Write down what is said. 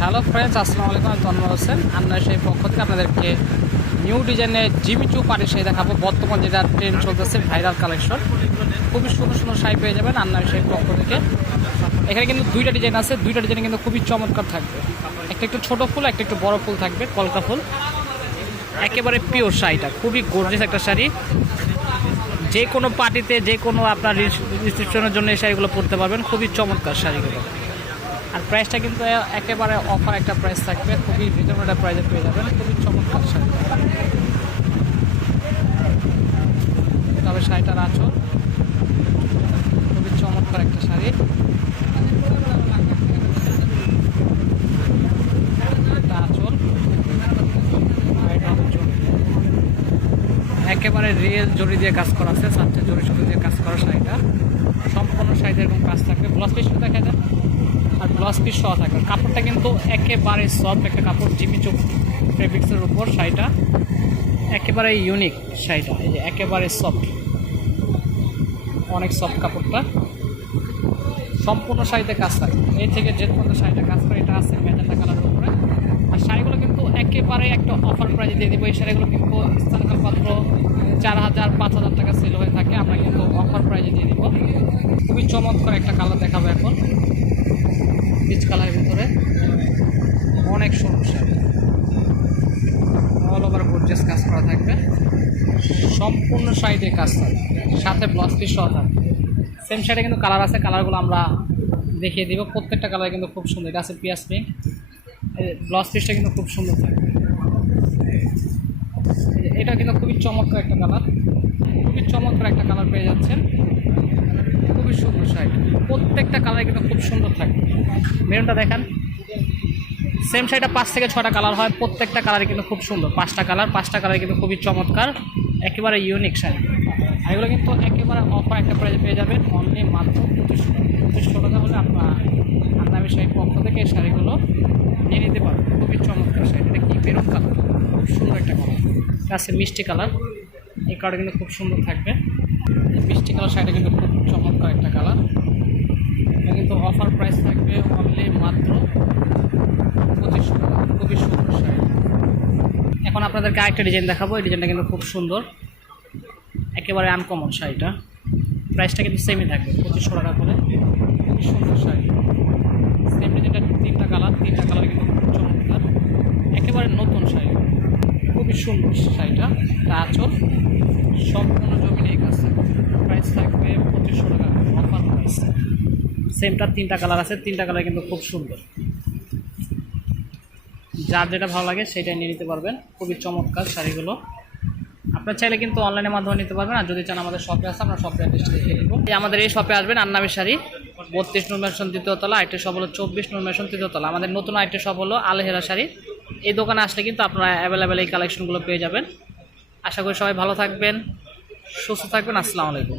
Hello friends, আসসালামু আলাইকুম, আমি তন্ময় হোসেন। আমরা সেই পক্ষ থেকে আপনাদেরকে নিউ ডিজাইনের জিমিচু পাড়ি সেই দেখাবো। বর্তমান যেটা ট্রেন্ড চলতেছে ভাইরাল কালেকশন খুবই সুন্দর সুন্দর শাড়ি পেয়ে যাবেন আন্নার সেই পক্ষ থেকে। এখানে কিন্তু দুইটা ডিজাইন আছে। দুইটা ডিজাইন কিন্তু খুবই চমৎকার থাকবে। একটা একটু ছোট ফুল, একটা একটু বড় ফুল থাকবে, কলকা ফুল। একেবারে পিওর শাড়িটা, খুবই গর্জিয়াস একটা শাড়ি। যে কোনো পার্টিতে যে কোনো আপনার রিসেপশনের জন্য এই শাড়িগুলো পরতে পারবেন। খুবই চমৎকার শাড়িগুলো। আর প্রাইসটা কিন্তু একেবারে অফার একটা প্রাইস থাকবে। খুবই রিজনেবল একটা প্রাইসে পেয়ে যাবেন। খুবই চমৎকার শাড়ি। তবে শাড়িটার আঁচল। খুবই চমৎকার একটা শাড়ি। একেবারে রিয়েল জড়ি দিয়ে কাজ করা আছে, সাতটা জড়ি সুতো দিয়ে কাজ করা শাড়িটা। সম্পূর্ণ শাড়িতে এরকম কাজ থাকবে। ব্লাউজ পিস দেখা যায় ব্লাউজ পিস সহ থাকবে কাপড়টা কিন্তু একেবারে সফট একটা কাপড়, জিমি চোখ ফেব্রিক্সের উপর শাড়িটা। একেবারে ইউনিক শাড়িটা, এই যে একেবারে সফট অনেক সফট কাপড়টা। সম্পূর্ণ শাড়িতে কাজ থাকে এই থেকে যে পর্যন্ত শাড়িটা কাজ করে, এটা আছে ম্যাজেন্টা কালারের উপরে। আর শাড়িগুলো কিন্তু একেবারে একটা অফার প্রাইজে দিয়ে দেবো। এই শাড়িগুলো কিন্তু স্থানীয় পাত্র চার হাজার, পাঁচ হাজার টাকা সেল হয়ে থাকে। আমরা কিন্তু অফার প্রাইজে দিয়ে দিব। খুবই চমৎকার একটা কালার দেখাবো এখন। পিচ কালারের ভিতরে। অনেক শাড়ি। অল ওভার গোর্জেস কাজ করা থাকবে। সম্পূর্ণ শাড়িতে কাজ থাকবে। সাথে ব্লাউজ পিস সহ থাকবে। সেম শাড়ি কিন্তু কালার আছে কালারগুলো আমরা দেখিয়ে দিব। প্রত্যেকটা কালার কিন্তু খুব সুন্দর। এটা আছে পিয়াস পিঙ্ক ব্লাউজ পিসটা কিন্তু খুব সুন্দর থাকবে। এটা কিন্তু খুবই চমৎকার একটা কালার খুবই চমৎকার একটা কালার পেয়ে যাচ্ছেন। খুবই সুন্দর প্রত্যেকটা কালার কিন্তু খুব সুন্দর থাকবে মেরুনটা দেখান। সেম শাড়িটা পাঁচ থেকে ছটা কালার হয়, প্রত্যেকটা কালারই কিন্তু খুব সুন্দর। পাঁচটা কালার পাঁচটা কালার কিন্তু খুবই চমৎকার, একেবারে ইউনিক শাড়ি আর এগুলো কিন্তু একেবারে অফার একটা প্রাইজে পেয়ে যাবেন অনলি মাত্র পঁচিশশো টাকা হলে আপনার আন্দামি শাড়ির পক্ষ থেকে এই শাড়িগুলো নিয়ে নিতে পারবেন। খুবই চমৎকার শাড়ি। এটা কি বেরুন কালার খুব সুন্দর একটা কালার আছে মিষ্টি কালার এই কালার কিন্তু খুব সুন্দর থাকবে। মিষ্টি কালার শাড়িটা কিন্তু খুব চমৎকার একটা কালার এটা কিন্তু অফার প্রাইস থাকবে অনলি মাত্র পঁচিশশো টাকা, খুবই সুন্দর শাড়ি। এখন আপনাদেরকে আরেকটা ডিজাইন দেখাবো, এই ডিজাইনটা কিন্তু খুব সুন্দর। একেবারে আনকমন শাড়িটা। প্রাইসটা কিন্তু সেমই থাকবে, পঁচিশশো টাকা করে। খুবই সুন্দর শাড়ি। সেম ডিজাইনটা তিনটা কালার তিনটা কালার কিন্তু খুব চমৎকার। একেবারে নতুন শাড়ি। খুবই সুন্দর শাড়িটা। আচল। সম্পূর্ণ জমি নিয়ে কাজ থাকবে প্রাইস থাকবে পঁচিশশো টাকা অফার প্রাইস সেমটার তিনটা কালার আছে, তিনটা কালার কিন্তু খুব সুন্দর। যার যেটা ভালো লাগে সেটাই নিয়ে নিতে পারবেন। খুবই চমৎকার শাড়িগুলো। আপনার চাইলে কিন্তু অনলাইনের মাধ্যমে নিতে পারবেন, আর যদি চান আমাদের শপে আসে, আমরা শপে অ্যাড্রেসটা দেখিয়ে দেবো। আমাদের এই শপে আসবেন আন্নামি শাড়ি, বত্রিশ নুরমেশন তৃতীয়তলা আইটের সব হলো চব্বিশ নুরমেশন তৃতীয়তলা আমাদের নতুন আইটের সব হলো আলহেরা শাড়ি। এই দোকানে আসলে কিন্তু আপনারা অ্যাভেলেবেল এই কালেকশনগুলো পেয়ে যাবেন। আশা করি সবাই ভালো থাকবেন, সুস্থ থাকবেন, আসসালামু আলাইকুম।